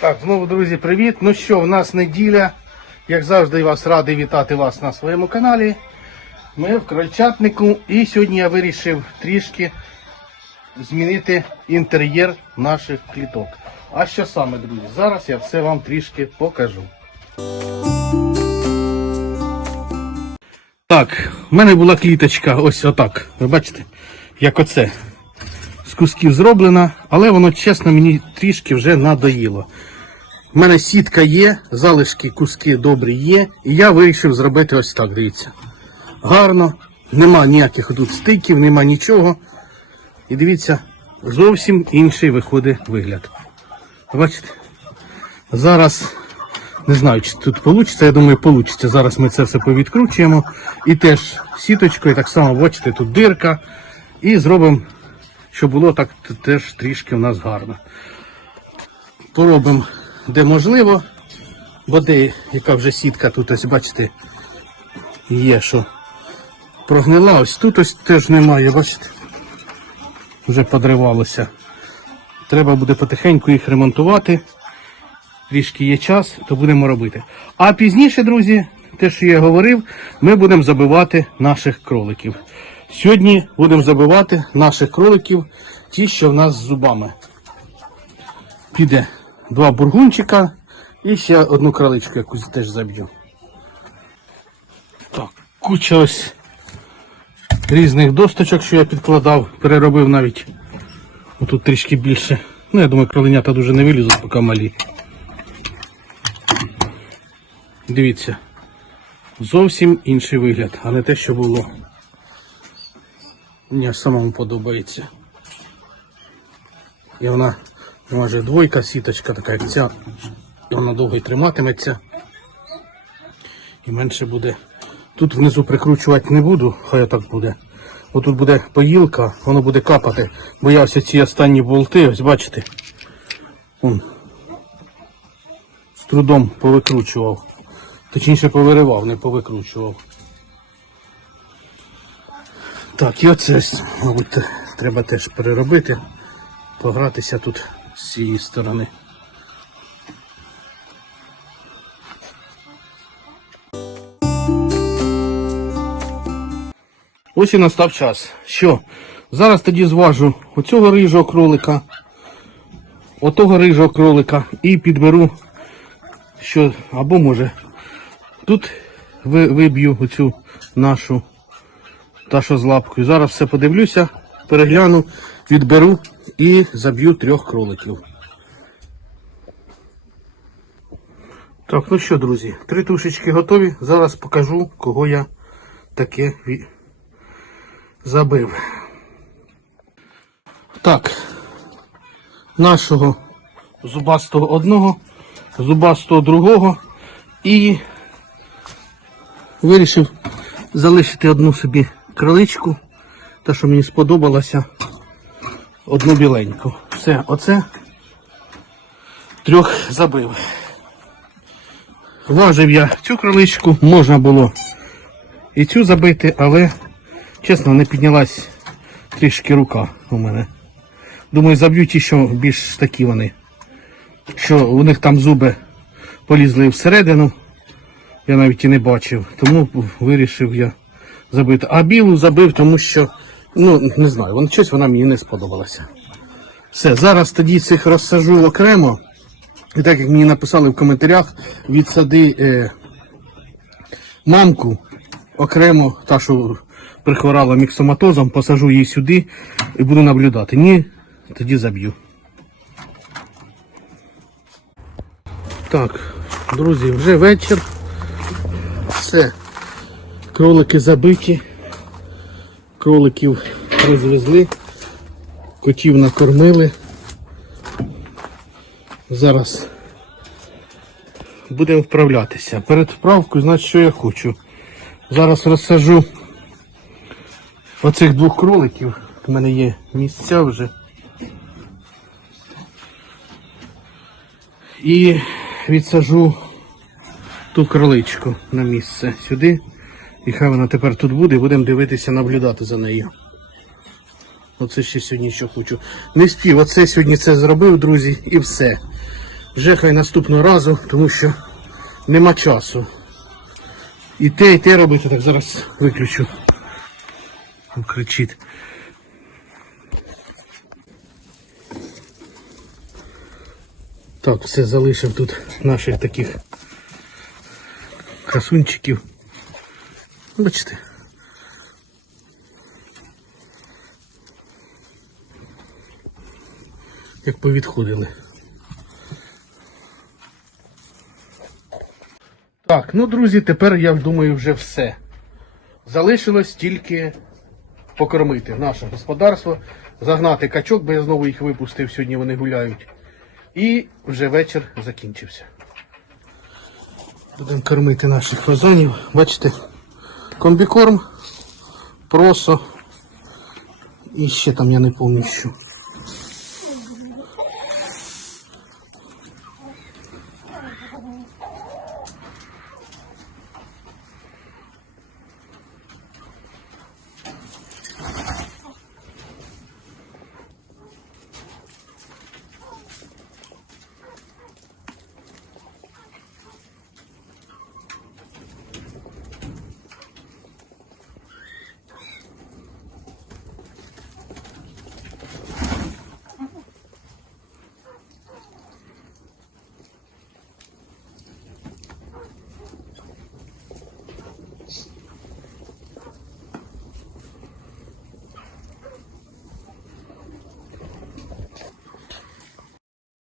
Так, знову, друзі, привіт. Ну що, в нас неділя. Як завжди, вас радий вітати вас на своєму каналі. Ми в крольчатнику і сьогодні я вирішив трішки змінити інтер'єр наших кліток. А що саме, друзі? Зараз я все вам трішки покажу. Так, в мене була кліточка ось отак. Ви бачите, як оце. З кусків зроблена, але воно, чесно, мені трішки вже надоїло. У мене сітка є, залишки, куски добрі є, і я вирішив зробити ось так, дивіться. Гарно, нема ніяких тут стиків, нема нічого. І дивіться, зовсім інший виходить вигляд. Бачите? Зараз не знаю, чи тут вийде, я думаю, вийде. Зараз ми це все повідкручуємо. І теж сіточкою, так само, бачите, тут дирка. І зробимо, щоб було так теж трішки у нас гарно. Поробимо де можливо, бо де яка вже сітка тут, ось бачите, є, що прогнила. Ось тут ось теж немає, бачите, вже подривалося. Треба буде потихеньку їх ремонтувати. Трішки є час, то будемо робити. А пізніше, друзі, те, що я говорив, ми будемо забивати наших кроликів. Сьогодні будемо забивати наших кроликів, ті, що в нас з зубами. Піде два бургунчика і ще одну кроличку якусь теж заб'ю. Так, куча ось різних досточок, що я підкладав, переробив навіть. Тут трішки більше. Ну, я думаю, кроленята дуже не вилізуть, поки малі. Дивіться. Зовсім інший вигляд, а не те, що було. Мені аж самому подобається. І вона може двойка, сіточка така, як ця. Вона довго й триматиметься. І менше буде. Тут внизу прикручувати не буду, хай так буде. Бо тут буде поїлка, воно буде капати. Бо я ось ці останні болти, ось бачите. Вон, з трудом повикручував. Точніше повиривав, не повикручував. Так, і оце, мабуть, треба теж переробити, погратися тут з цієї сторони. Ось і настав час. Що? Зараз тоді зважу оцього рижого кролика, отого рижого кролика і підберу, що, або може, тут виб'ю оцю нашу та що з лапкою. Зараз все подивлюся, перегляну, відберу і заб'ю трьох кроликів. Так, ну що, друзі, три тушечки готові. Зараз покажу, кого я таке забив. Так, нашого зубастого одного, зубастого другого і вирішив залишити одну собі кроличку, та що мені сподобалося, одну біленьку. Все, оце трьох забив. Важив я цю кроличку, можна було і цю забити, але чесно, не піднялась трішки рука у мене. Думаю, заб'ю ті, що більш такі вони. Що у них там зуби полізли всередину. Я навіть і не бачив, тому вирішив я забити. А білу забив, тому що, ну, не знаю, вона щось вона мені не сподобалася. Все, зараз тоді цих розсажу окремо. І так як мені написали в коментарях, відсади е, мамку окремо, та, що прихворала міксоматозом, посажу її сюди і буду наблюдати. Ні, тоді заб'ю. Так, друзі, вже вечір. Все. Кролики забиті. Кроликів розвезли. Котів накормили. Зараз будемо вправлятися. Перед вправкою, значить, що я хочу. Зараз розсажу оцих двох кроликів. У мене є місця вже. І відсажу ту кроличку на місце сюди. І хай вона тепер тут буде, будемо дивитися, наблюдати за нею. Оце ще сьогодні що хочу. Не спів, оце сьогодні це зробив, друзі, і все. Вже хай наступного разу, тому що нема часу. І те, і те робити, так зараз виключу. Там кричить. Так, все залишив тут наших таких красунчиків. Бачите. Як повідходили. Так, ну друзі, тепер я думаю вже все. Залишилось тільки покормити наше господарство, загнати качок, бо я знову їх випустив, сьогодні вони гуляють. І вже вечір закінчився. Будемо кормити наших фазанів. Бачите, комбікорм, просо. І ще там я не пам'ятаю що.